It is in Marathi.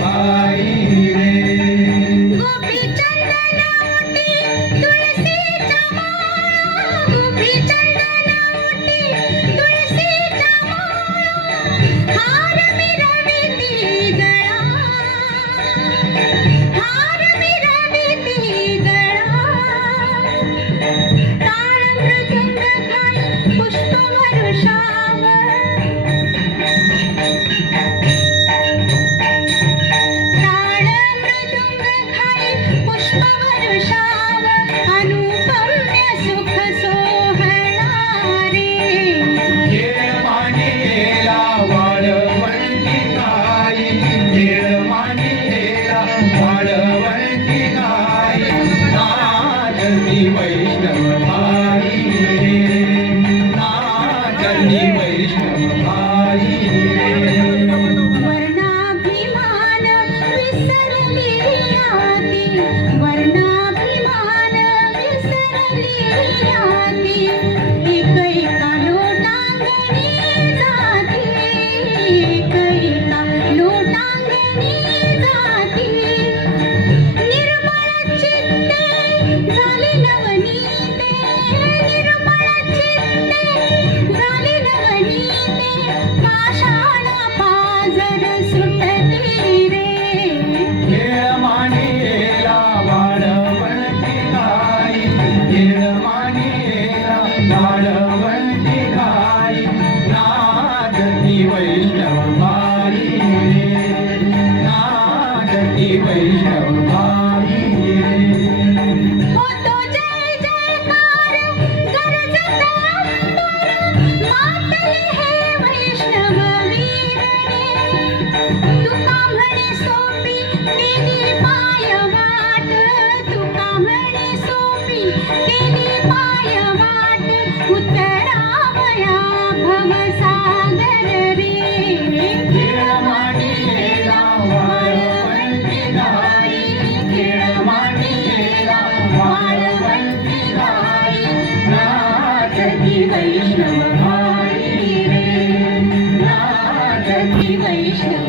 गाई Maíra, वैष्णव भारती रे राजति वैष्णव